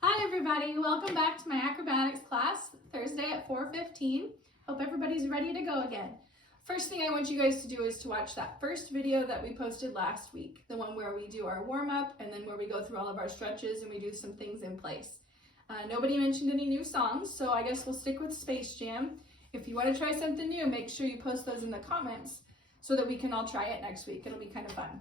Hi everybody, welcome back to my acrobatics class, Thursday at 4:15. Hope everybody's ready to go again. First thing I want you guys to do is to watch that first video that we posted last week, the one where we do our warm-up and then where we go through all of our stretches and we do some things in place. Nobody mentioned any new songs, so I guess we'll stick with Space Jam. If you want to try something new, make sure you post those in the comments so that we can all try it next week. It'll be kind of fun.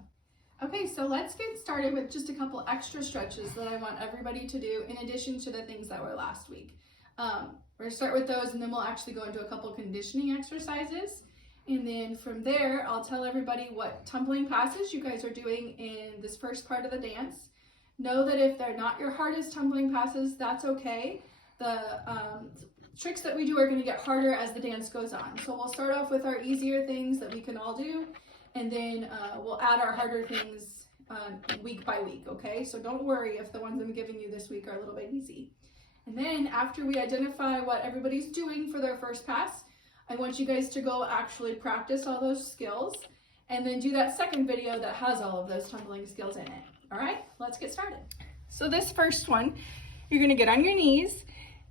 Okay, so let's get started with just a couple extra stretches that I want everybody to do in addition to the things that were last week. We're gonna start with those and then we'll actually go into a couple conditioning exercises. And then from there, I'll tell everybody what tumbling passes you guys are doing in this first part of the dance. Know that if they're not your hardest tumbling passes, that's okay. The tricks that we do are gonna get harder as the dance goes on. So we'll start off with our easier things that we can all do. And then we'll add our harder things week by week, okay? So don't worry if the ones I'm giving you this week are a little bit easy. And then after we identify what everybody's doing for their first pass, I want you guys to go actually practice all those skills and then do that second video that has all of those tumbling skills in it. All right, let's get started. So this first one, you're gonna get on your knees,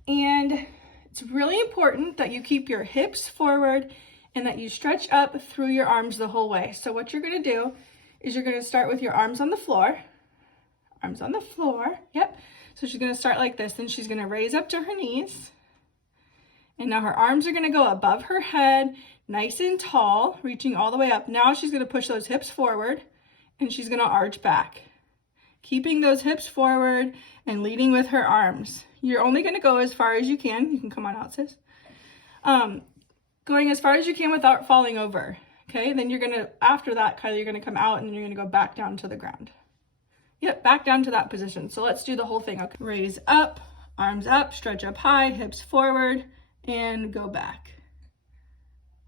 and it's really important that you keep your hips forward and that you stretch up through your arms the whole way. So what you're gonna do is you're gonna start with your arms on the floor. Arms on the floor, yep. So she's gonna start like this, then she's gonna raise up to her knees. And now her arms are gonna go above her head, nice and tall, reaching all the way up. Now she's gonna push those hips forward and she's gonna arch back. Keeping those hips forward and leading with her arms. You're only gonna go as far as you can. You can come on out, sis. Going as far as you can without falling over, okay? Then you're gonna, after that, Kylie, you're gonna come out and then you're gonna go back down to the ground. Yep, back down to that position. So let's do the whole thing, okay? Raise up, arms up, stretch up high, hips forward, and go back.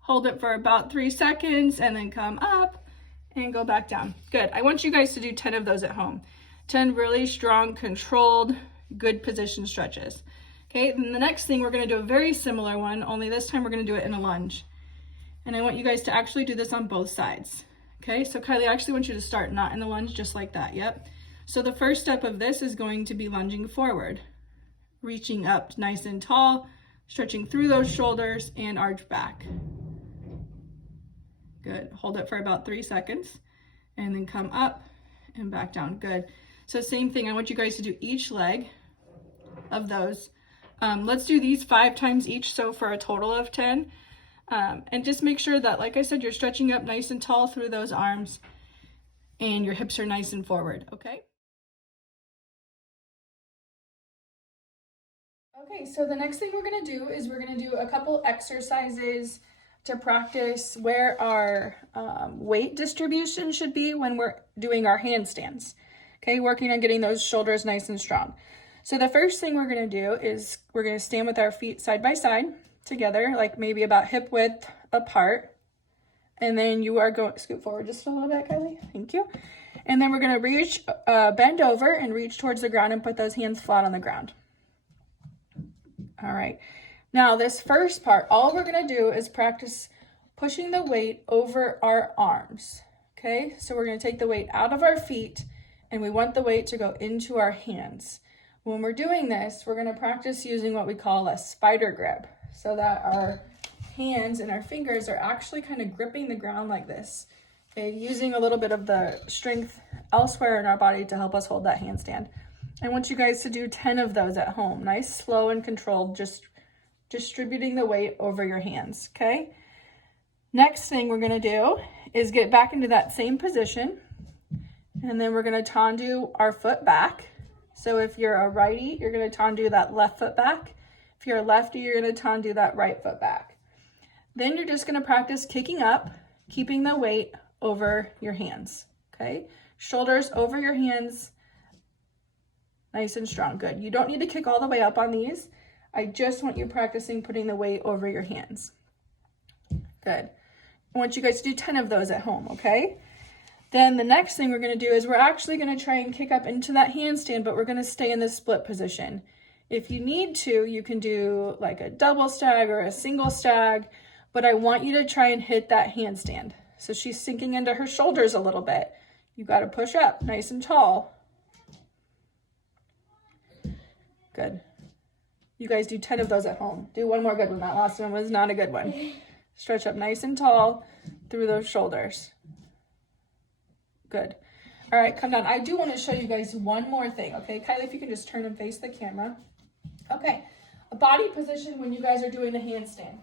Hold it for about 3 seconds and then come up and go back down. Good, I want you guys to do 10 of those at home. 10 really strong, controlled, good position stretches. Okay, then the next thing, we're gonna do a very similar one, only this time we're gonna do it in a lunge. And I want you guys to actually do this on both sides. Okay, so Kylie, I actually want you to start not in the lunge, just like that, yep. So the first step of this is going to be lunging forward, reaching up nice and tall, stretching through those shoulders and arch back. Good, hold it for about 3 seconds and then come up and back down, good. So same thing, I want you guys to do each leg of those. Let's do these 5 times each, so for a total of 10. And just make sure that, like I said, you're stretching up nice and tall through those arms and your hips are nice and forward, okay? Okay, so the next thing we're gonna do is we're gonna do a couple exercises to practice where our weight distribution should be when we're doing our handstands. Okay, working on getting those shoulders nice and strong. So the first thing we're gonna do is we're gonna stand with our feet side by side together, like maybe about hip width apart. And then you are going, scoot forward just a little bit, Kylie, thank you. And then we're gonna reach, bend over and reach towards the ground and put those hands flat on the ground. All right, now this first part, all we're gonna do is practice pushing the weight over our arms, okay? So we're gonna take the weight out of our feet and we want the weight to go into our hands. When we're doing this, we're gonna practice using what we call a spider grip, so that our hands and our fingers are actually kind of gripping the ground like this, okay? Using a little bit of the strength elsewhere in our body to help us hold that handstand. I want you guys to do 10 of those at home, nice, slow, and controlled, just distributing the weight over your hands, okay? Next thing we're gonna do is get back into that same position, and then we're gonna tendu our foot back. So if you're a righty, you're gonna tendu that left foot back. If you're a lefty, you're gonna tendu that right foot back. Then you're just gonna practice kicking up, keeping the weight over your hands, okay? Shoulders over your hands, nice and strong, good. You don't need to kick all the way up on these. I just want you practicing putting the weight over your hands. Good. I want you guys to do 10 of those at home, okay? Then the next thing we're gonna do is we're actually gonna try and kick up into that handstand, but we're gonna stay in this split position. If you need to, you can do like a double stag or a single stag, but I want you to try and hit that handstand. So she's sinking into her shoulders a little bit. You gotta push up nice and tall. Good. You guys do 10 of those at home. Do one more good one. That last one was not a good one. Stretch up nice and tall through those shoulders. Good. All right, come down. I do want to show you guys one more thing, okay? Kylie, if you can just turn and face the camera. Okay, a body position when you guys are doing the handstand.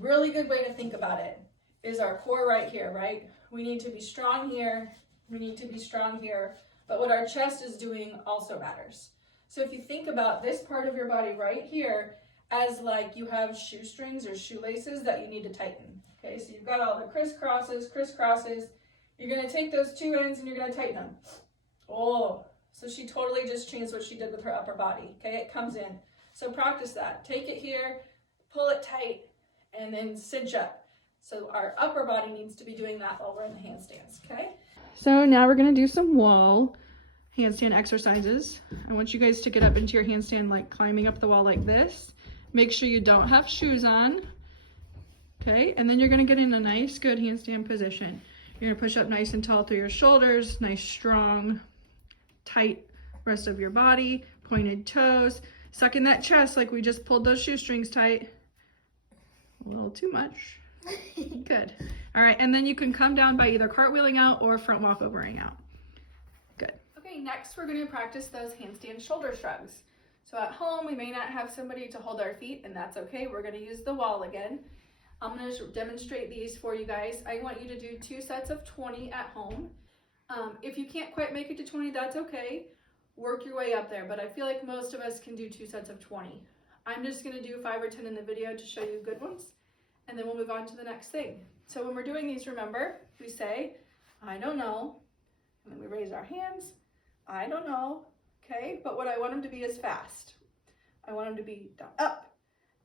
Really good way to think about it is our core right here, right? We need to be strong here. We need to be strong here. But what our chest is doing also matters. So if you think about this part of your body right here as like you have shoestrings or shoelaces that you need to tighten. Okay, so you've got all the crisscrosses. You're going to take those two ends and you're going to tighten them. Oh, so she totally just changed what she did with her upper body. Okay, it comes in. So practice that. Take it here, pull it tight, and then cinch up. So our upper body needs to be doing that while we're in the handstands, okay? So now we're going to do some wall handstand exercises. I want you guys to get up into your handstand, like climbing up the wall like this. Make sure you don't have shoes on. Okay, and then you're gonna get in a nice, good handstand position. You're gonna push up nice and tall through your shoulders, nice, strong, tight rest of your body, pointed toes. Suck in that chest like we just pulled those shoestrings tight. A little too much. Good. All right, and then you can come down by either cartwheeling out or front walkovering out. Good. Okay, next we're gonna practice those handstand shoulder shrugs. So at home, we may not have somebody to hold our feet, and that's okay. We're gonna use the wall again. I'm gonna demonstrate these for you guys. I want you to do 2 sets of 20 at home. If you can't quite make it to 20, that's okay. Work your way up there, but I feel like most of us can do 2 sets of 20. I'm just gonna do 5 or 10 in the video to show you good ones, and then we'll move on to the next thing. So when we're doing these, remember, we say, I don't know, and then we raise our hands, I don't know, okay? But what I want them to be is fast. I want them to be down, up,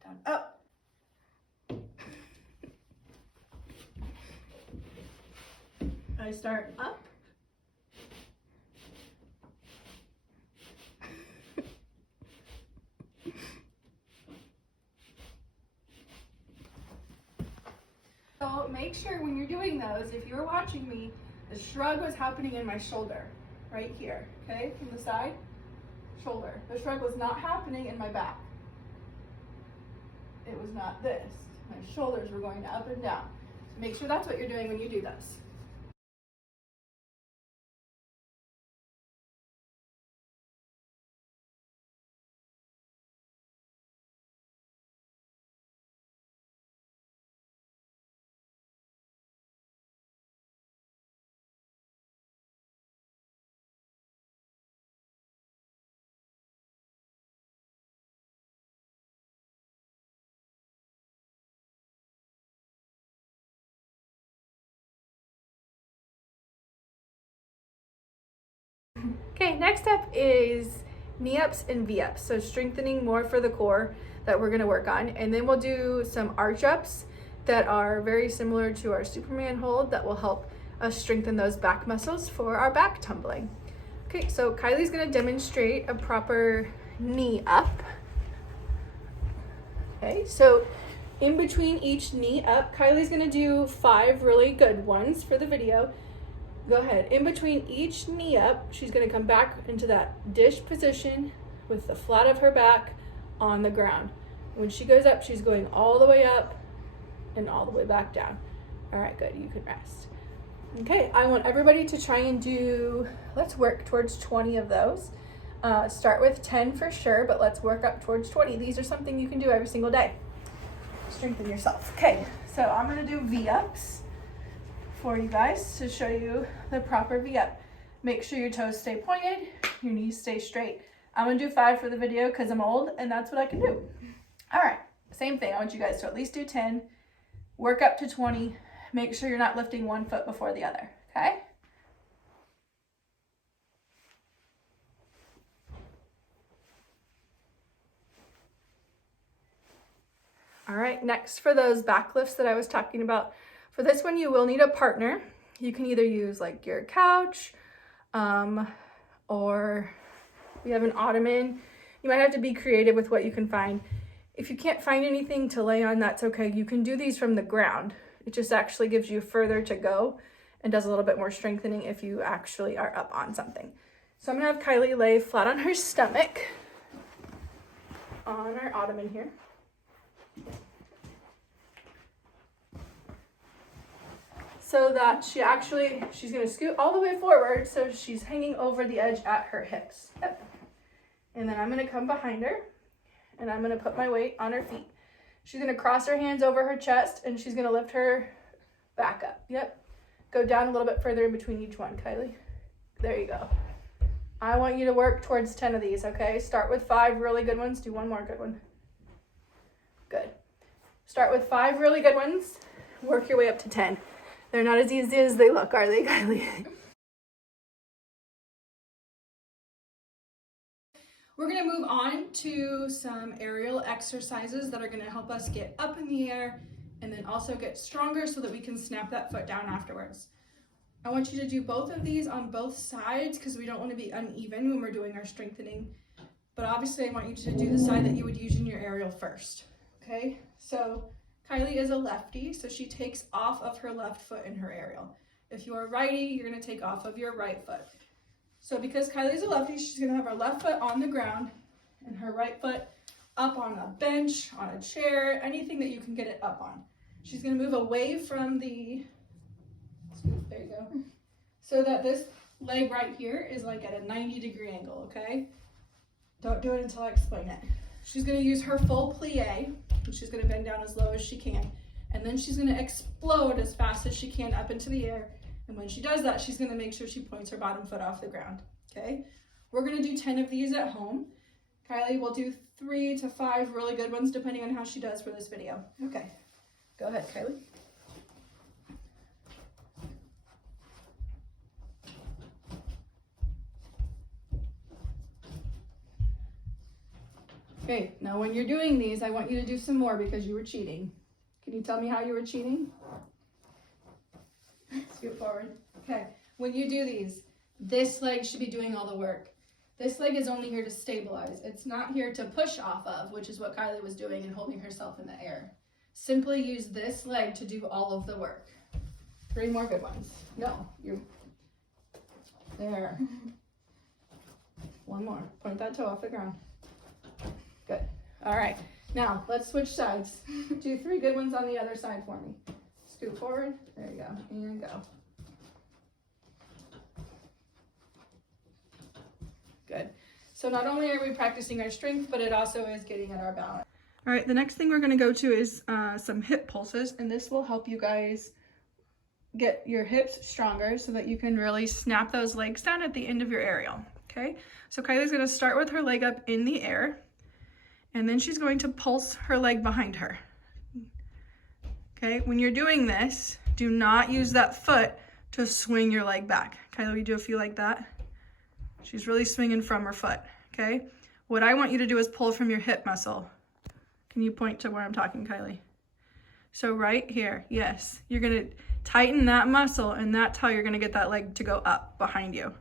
down, up. I start up. So make sure when you're doing those, if you're watching me, the shrug was happening in my shoulder, right here, okay? From the side, shoulder. The shrug was not happening in my back. It was not this. My shoulders were going up and down. So make sure that's what you're doing when you do this. Okay, next up is knee ups and V ups. So strengthening more for the core that we're gonna work on. And then we'll do some arch ups that are very similar to our Superman hold that will help us strengthen those back muscles for our back tumbling. Okay, so Kylie's gonna demonstrate a proper knee up. Okay, so in between each knee up, Kylie's gonna do 5 really good ones for the video. Go ahead. In between each knee up, she's going to come back into that dish position with the flat of her back on the ground. When she goes up, she's going all the way up and all the way back down. All right, good. You can rest. Okay, I want everybody to try and do, let's work towards 20 of those. Start with 10 for sure, but let's work up towards 20. These are something you can do every single day. Strengthen yourself. Okay, so I'm going to do V-ups for you guys to show you the proper V-up. Make sure your toes stay pointed, your knees stay straight. I'm gonna do 5 for the video because I'm old and that's what I can do. All right, same thing. I want you guys to at least do 10, work up to 20. Make sure you're not lifting one foot before the other, okay? All right, next for those back lifts that I was talking about, for this one, you will need a partner. You can either use like your couch or we have an ottoman. You might have to be creative with what you can find. If you can't find anything to lay on, that's okay. You can do these from the ground. It just actually gives you further to go and does a little bit more strengthening if you actually are up on something. So I'm gonna have Kylie lay flat on her stomach. on our ottoman here. So that she's gonna scoot all the way forward so she's hanging over the edge at her hips. Yep. And then I'm gonna come behind her and I'm gonna put my weight on her feet. She's gonna cross her hands over her chest and she's gonna lift her back up. Yep. Go down a little bit further in between each one, Kylie. There you go. I want you to work towards 10 of these, okay? Start with 5 really good ones. Do one more good one. Good. Start with 5 really good ones. Work your way up to 10. They're not as easy as they look, are they, Kylie? We're gonna move on to some aerial exercises that are gonna help us get up in the air and then also get stronger so that we can snap that foot down afterwards. I want you to do both of these on both sides because we don't want to be uneven when we're doing our strengthening. But obviously I want you to do the side that you would use in your aerial first. Okay, so Kylie is a lefty, so she takes off of her left foot in her aerial. If you are righty, you're going to take off of your right foot. So because Kylie's a lefty, she's going to have her left foot on the ground and her right foot up on a bench, on a chair, anything that you can get it up on. She's going to move away from the, there you go, so that this leg right here is like at a 90-degree angle, okay? Don't do it until I explain it. She's going to use her full plie, and she's going to bend down as low as she can. And then she's going to explode as fast as she can up into the air. And when she does that, she's going to make sure she points her bottom foot off the ground, okay? We're going to do 10 of these at home. Kylie will do 3 to 5 really good ones depending on how she does for this video. Okay, go ahead, Kylie. Okay, now when you're doing these, I want you to do some more because you were cheating. Can you tell me how you were cheating? Scoot forward. Okay, when you do these, this leg should be doing all the work. This leg is only here to stabilize. It's not here to push off of, which is what Kylie was doing and holding herself in the air. Simply use this leg to do all of the work. 3 more good ones. No, you're there. 1 more. Point that toe off the ground. Good. All right. Now let's switch sides. Do 3 good ones on the other side for me. Scoot forward. There you go. And go. Good. So not only are we practicing our strength, but it also is getting at our balance. All right. The next thing we're going to go to is some hip pulses, and this will help you guys get your hips stronger so that you can really snap those legs down at the end of your aerial. Okay. So Kylie's going to start with her leg up in the air. And then she's going to pulse her leg behind her. Okay, when you're doing this, do not use that foot to swing your leg back. Kylie, will you do a few like that? She's really swinging from her foot, okay? What I want you to do is pull from your hip muscle. Can you point to where I'm talking, Kylie? So right here, yes. You're gonna tighten that muscle and that's how you're gonna get that leg to go up behind you.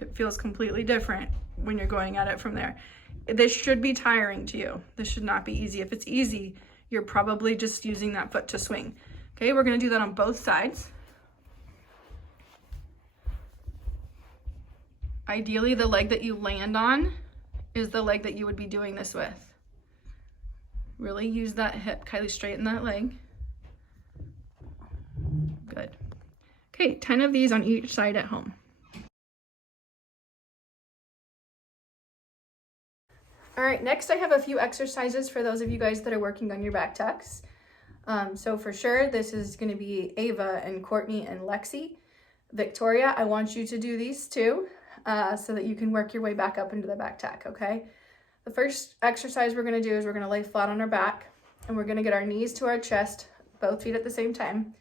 It feels completely different when you're going at it from there. This should be tiring to you. This should not be easy. If it's easy, you're probably just using that foot to swing. Okay, we're gonna do that on both sides. Ideally, the leg that you land on is the leg that you would be doing this with. Really use that hip. Kylie, straighten that leg. Good. Okay, 10 of these on each side at home. All right, next I have a few exercises for those of you guys that are working on your back tucks. So for sure, this is gonna be Ava and Courtney and Lexi. Victoria, I want you to do these too, so that you can work your way back up into the back tuck, okay? The first exercise we're gonna do is we're gonna lay flat on our back and we're gonna get our knees to our chest, both feet at the same time,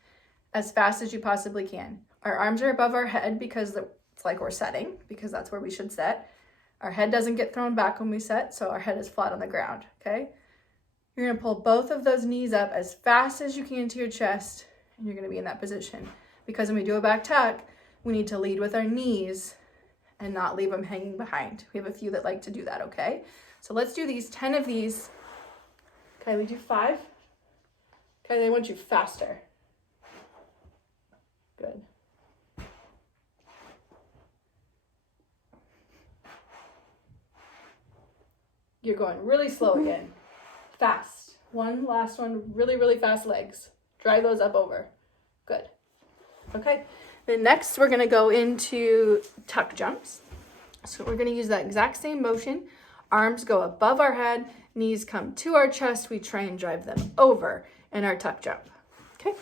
as fast as you possibly can. Our arms are above our head because it's like we're setting, because that's where we should set. Our head doesn't get thrown back when we set, so our head is flat on the ground, okay? You're gonna pull both of those knees up as fast as you can to your chest, and you're gonna be in that position. Because when we do a back tuck, we need to lead with our knees and not leave them hanging behind. We have a few that like to do that, okay? So let's do these, 10 of these. Kylie, do 5. Kylie, I want you faster. Good. You're going really slow again. Fast. One, last one, really, really fast legs. Drive those up over. Good. Okay. Then next we're gonna go into tuck jumps. So we're gonna use that exact same motion. Arms go above our head, knees come to our chest. We try and drive them over in our tuck jump. Okay.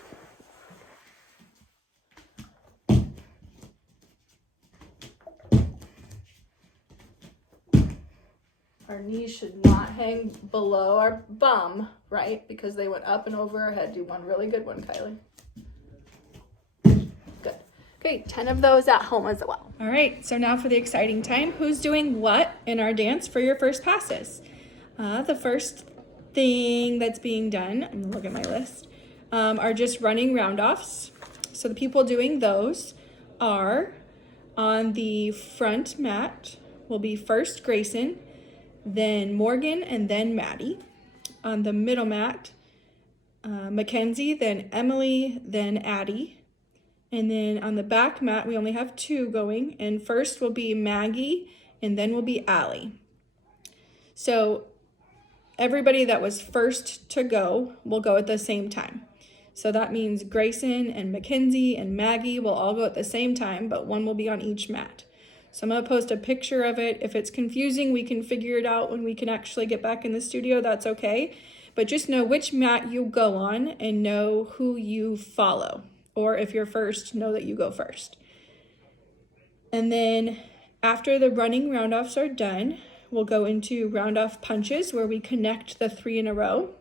Our knees should not hang below our bum, right? Because they went up and over our head. Do one really good one, Kylie. Good. Okay, 10 of those at home as well. All right, so now for the exciting time. Who's doing what in our dance for your first passes? The first thing that's being done, I'm gonna look at my list, are just running round-offs. So the people doing those are on the front mat will be first Grayson, then Morgan, and then Maddie. On the middle mat, Mackenzie, then Emily, then Addie. And then on the back mat, we only have 2 going. And first will be Maggie, and then will be Allie. So everybody that was first to go will go at the same time. So that means Grayson and Mackenzie and Maggie will all go at the same time, but one will be on each mat. So I'm going to post a picture of it. If it's confusing, we can figure it out when we can actually get back in the studio. That's okay. But just know which mat you go on and know who you follow. Or if you're first, know that you go first. And then after the running round-offs are done, we'll go into round-off punches where we connect the 3 in a row.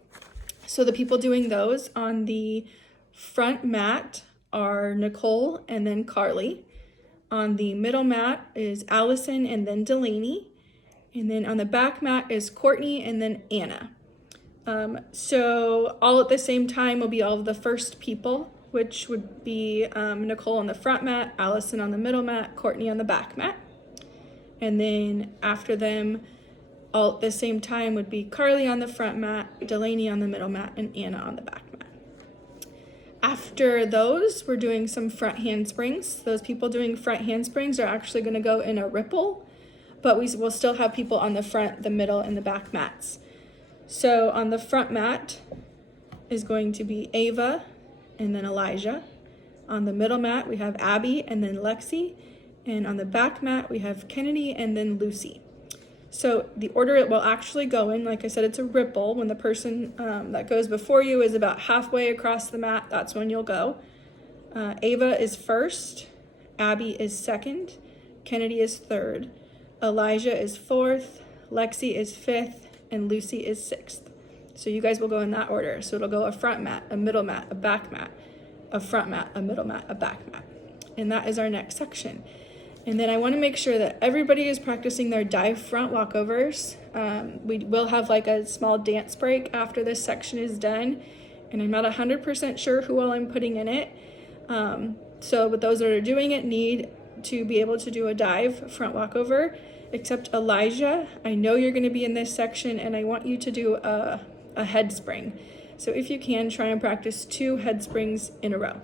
So the people doing those on the front mat are Nicole and then Carly. On the middle mat is Allison and then Delaney. And then on the back mat is Courtney and then Anna. So all at the same time will be all of the first people, which would be Nicole on the front mat, Allison on the middle mat, Courtney on the back mat. And then after them, all at the same time would be Carly on the front mat, Delaney on the middle mat, and Anna on the back mat. After those, we're doing some front handsprings. Those people doing front handsprings are actually going to go in a ripple, but we will still have people on the front, the middle, and the back mats. So on the front mat is going to be Ava and then Elijah. On the middle mat, we have Abby and then Lexi. And on the back mat, we have Kennedy and then Lucy. So the order it will actually go in, like I said, it's a ripple. When the person that goes before you is about halfway across the mat, that's when you'll go. Ava is first, Abby is second, Kennedy is third, Elijah is fourth, Lexi is fifth, and Lucy is sixth. So you guys will go in that order. So it'll go a front mat, a middle mat, a back mat, a front mat, a middle mat, a back mat. And that is our next section. And then I want to make sure that everybody is practicing their dive front walkovers. We will have like a small dance break after this section is done. And I'm not 100% sure who all I'm putting in it. But those that are doing it need to be able to do a dive front walkover, except Elijah. I know you're going to be in this section and I want you to do a head spring. So if you can, try and practice 2 head springs in a row.